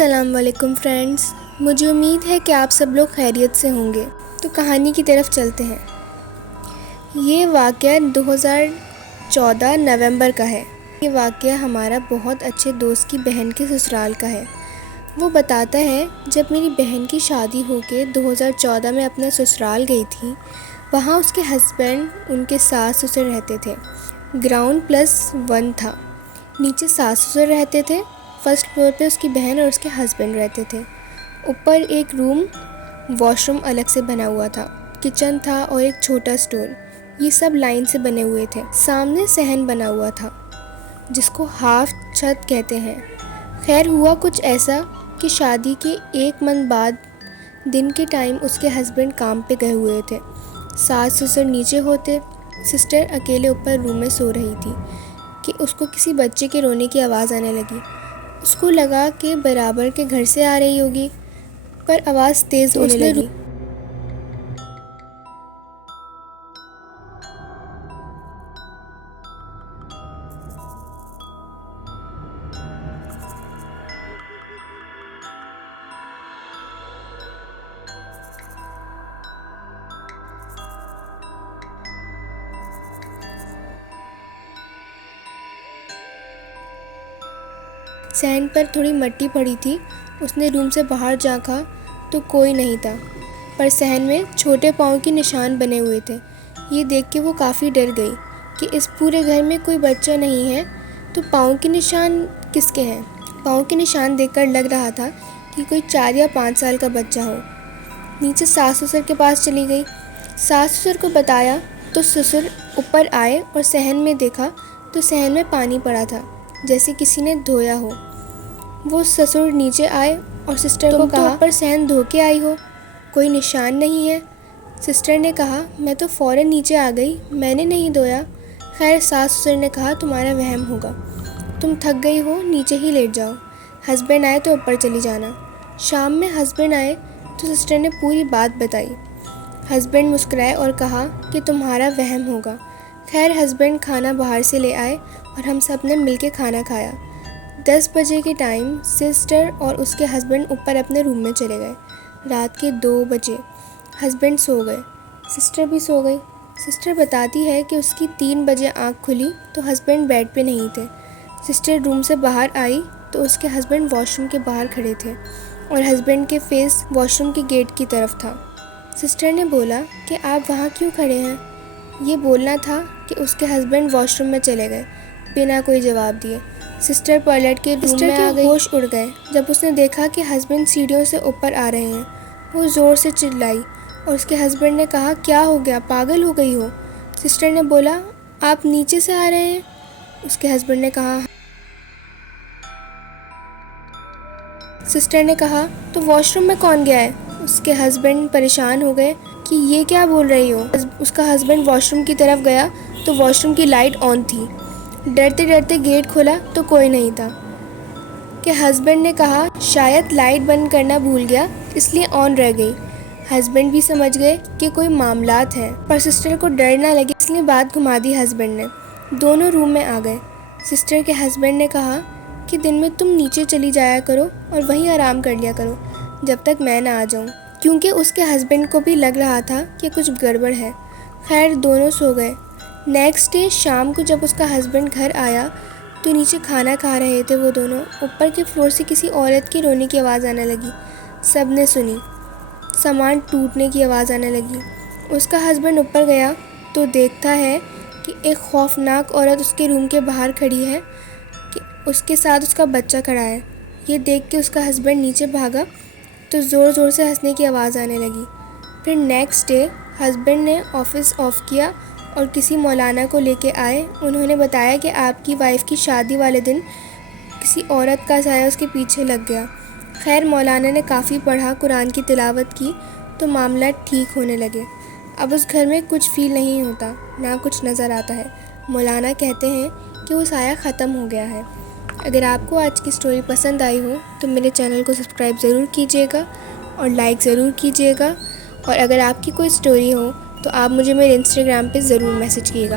السلام علیکم فرینڈز، مجھے امید ہے کہ آپ سب لوگ خیریت سے ہوں گے۔ تو کہانی کی طرف چلتے ہیں۔ یہ واقعہ 2014 نومبر کا ہے۔ یہ واقعہ ہمارا بہت اچھے دوست کی بہن کے سسرال کا ہے۔ وہ بتاتا ہے، جب میری بہن کی شادی ہو کے 2014 میں اپنے سسرال گئی تھی، وہاں اس کے ہسبینڈ ان کے ساس سسر رہتے تھے۔ گراؤنڈ +1 تھا، نیچے ساس سسر رہتے تھے، فرسٹ فلور پہ اس کی بہن اور اس کے ہسبینڈ رہتے تھے۔ اوپر ایک روم، واش روم الگ سے بنا ہوا تھا، کچن تھا اور ایک چھوٹا اسٹور۔ یہ سب لائن سے بنے ہوئے تھے۔ سامنے صحن بنا ہوا تھا جس کو ہاف چھت کہتے ہیں۔ خیر ہوا کچھ ایسا کہ شادی کے 1 منتھ بعد دن کے ٹائم اس کے ہسبینڈ کام پہ گئے ہوئے تھے۔ ساس سسر نیچے ہوتے، سسٹر اکیلے اوپر روم میں سو رہی تھی کہ اس کو کسی بچے کے رونے کی آواز آنے لگی۔ اس کو لگا کہ برابر کے گھر سے آ رہی ہوگی، پر آواز تیز ہونے لگی۔ صحن پر تھوڑی مٹی پڑی تھی۔ اس نے روم سے باہر جھانکا تو کوئی نہیں تھا، پر صحن میں چھوٹے پاؤں کے نشان بنے ہوئے تھے۔ یہ دیکھ کے وہ کافی ڈر گئی کہ اس پورے گھر میں کوئی بچہ نہیں ہے تو پاؤں کے نشان کس کے ہیں؟ پاؤں کے نشان دیکھ کر لگ رہا تھا کہ کوئی 4 یا 5 سال کا بچہ ہو۔ نیچے ساس سسر کے پاس چلی گئی، ساس سسر کو بتایا تو سسر اوپر آئے اور صحن میں دیکھا تو صحن میں پانی پڑا تھا، جیسے کسی نے دھویا ہو۔ وہ سسر نیچے آئے اور سسٹر کو کہا، اوپر صحن دھو کے آئی ہو، کوئی نشان نہیں ہے۔ سسٹر نے کہا، میں تو فوراً نیچے آ گئی، میں نے نہیں دھویا۔ خیر ساس سسر نے کہا، تمہارا وہم ہوگا، تم تھک گئی ہو، نیچے ہی لیٹ جاؤ، ہسبینڈ آئے تو اوپر چلی جانا۔ شام میں ہسبینڈ آئے تو سسٹر نے پوری بات بتائی۔ ہسبینڈ مسکرائے اور کہا کہ تمہارا وہم ہوگا۔ خیر ہسبینڈ کھانا باہر سے لے آئے اور ہم سب نے مل کے کھانا کھایا۔ 10 بجے کے ٹائم سسٹر اور اس کے ہسبینڈ اوپر اپنے روم میں چلے گئے۔ رات کے 2 بجے ہسبینڈ سو گئے، سسٹر بھی سو گئی۔ سسٹر بتاتی ہے کہ اس کی 3 بجے آنکھ کھلی تو ہسبینڈ بیڈ پہ نہیں تھے۔ سسٹر روم سے باہر آئی تو اس کے ہسبینڈ واش روم کے باہر کھڑے تھے اور ہسبینڈ کے فیس واش روم کے گیٹ کی طرف تھا۔ سسٹر نے بولا کہ آپ وہاں کیوں کھڑے ہیں؟ یہ بولنا تھا کہ اس کے ہسبینڈ واش روم میں چلے گئے، بنا کوئی جواب دیے۔ سسٹر پلٹ کے روم میں آ گئی۔ ہوش اڑ گئے جب اس نے دیکھا کہ ہسبینڈ سیڑھیوں سے اوپر آ رہے ہیں۔ وہ زور سے چلائی اور اس کے ہسبینڈ نے کہا، کیا ہو گیا، پاگل ہو گئی ہو؟ سسٹر نے بولا، آپ نیچے سے آ رہے ہیں؟ اس کے ہسبینڈ نے کہا۔ سسٹر نے کہا، تو واش روم میں کون گیا ہے؟ اس کے ہسبینڈ پریشان ہو گئے کہ یہ کیا بول رہی ہو؟ اس کا ہسبینڈ واش روم کی طرف گیا تو واش روم کی لائٹ آن تھی۔ ڈرتے ڈرتے گیٹ کھولا تو کوئی نہیں تھا۔ کہ ہسبینڈ نے کہا، شاید لائٹ بند کرنا بھول گیا اس لیے آن رہ گئی۔ ہسبینڈ بھی سمجھ گئے کہ کوئی معاملات ہیں، پر سسٹر کو ڈر نہ لگے اس لیے بات گھما دی ہسبینڈ نے۔ دونوں روم میں آ گئے۔ سسٹر کے ہسبینڈ نے کہا کہ دن میں تم نیچے چلی جایا کرو اور وہیں آرام کر لیا کرو جب تک میں نہ آ جاؤں، کیونکہ اس کے ہسبینڈ کو بھی لگ رہا تھا کہ کچھ گڑبڑ ہے۔ خیر دونوں سو گئے۔ نیکسٹ ڈے شام کو جب اس کا ہسبینڈ گھر آیا تو نیچے کھانا کھا رہے تھے وہ دونوں۔ اوپر کے فلور سے کسی عورت کی رونے کی آواز آنے لگی۔ سب نے سنی، سامان ٹوٹنے کی آواز آنے لگی۔ اس کا ہسبینڈ اوپر گیا تو دیکھتا ہے کہ ایک خوفناک عورت اس کے روم کے باہر کھڑی ہے، کہ اس کے ساتھ اس کا بچہ کھڑا ہے۔ یہ دیکھ کے اس کا ہسبینڈ نیچے بھاگا تو زور زور سے ہنسنے کی آواز آنے لگی۔ پھر نیکسٹ ڈے ہسبینڈ نے آفس آف کیا اور کسی مولانا کو لے کے آئے۔ انہوں نے بتایا کہ آپ کی وائف کی شادی والے دن کسی عورت کا سایہ اس کے پیچھے لگ گیا۔ خیر مولانا نے کافی پڑھا، قرآن کی تلاوت کی تو معاملات ٹھیک ہونے لگے۔ اب اس گھر میں کچھ فیل نہیں ہوتا، نہ کچھ نظر آتا ہے۔ مولانا کہتے ہیں کہ وہ سایہ ختم ہو گیا ہے۔ اگر آپ کو آج کی سٹوری پسند آئی ہو تو میرے چینل کو سبسکرائب ضرور کیجیے گا اور لائک ضرور کیجیے گا، اور اگر آپ کی کوئی سٹوری ہو تو آپ مجھے میرے انسٹاگرام پہ ضرور میسج کیے گا۔